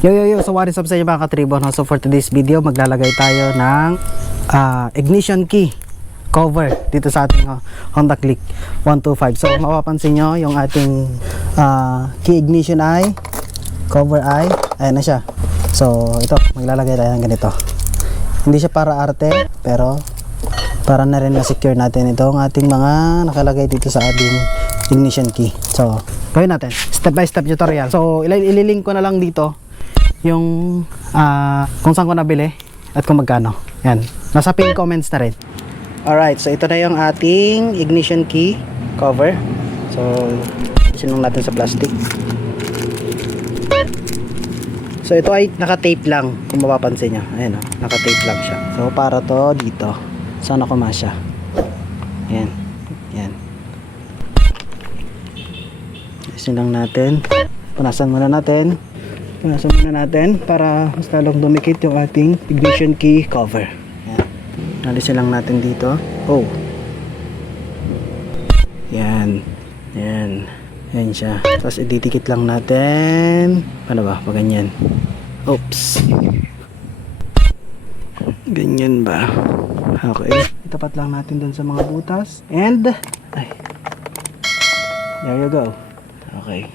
So what is up sa inyo mga katribon? So for today's video, maglalagay tayo ng ignition key cover dito sa ating Honda Click 125. So mapapansin nyo yung ating key ignition eye, cover eye, ayan na siya. So ito, maglalagay tayo ng ganito. Hindi siya para arte, pero para na rin na-secure natin itong ating mga nakalagay dito sa ating ignition key. So gawin natin step by step tutorial. So ililink ko na lang dito yung kung saan ko nabili at kung magkano. Yan, nasa pin comments na rin. Alright, so ito na yung ating ignition key cover. So sinong natin sa plastic. So ito ay naka-tape lang, kung mapapansin nyo. Ayan o, naka-tape lang siya. So para to dito, sana kumasya. Ayan, yan. Isin lang natin. Punasan muna natin para mas lalong dumikit yung ating ignition key cover. Ayan. Nalisin lang natin dito. Oh. Yan. Yan. Yan siya. Tapos ididikit lang natin. Paano ba? Pag ganyan. Oops. Ganyan ba? Okay. Itapat lang natin dun sa mga butas. And, ay. There you go. Okay.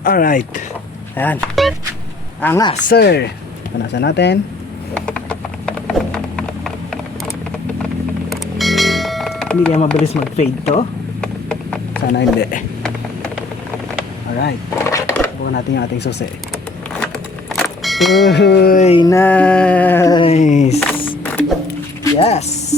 Alright. Ayan. Angas, sir. Panasan natin. Hindi kaya mabilis mag-fade to. Sana hindi. Alright. Bukan natin yung ating susi. Uy, nice. Yes.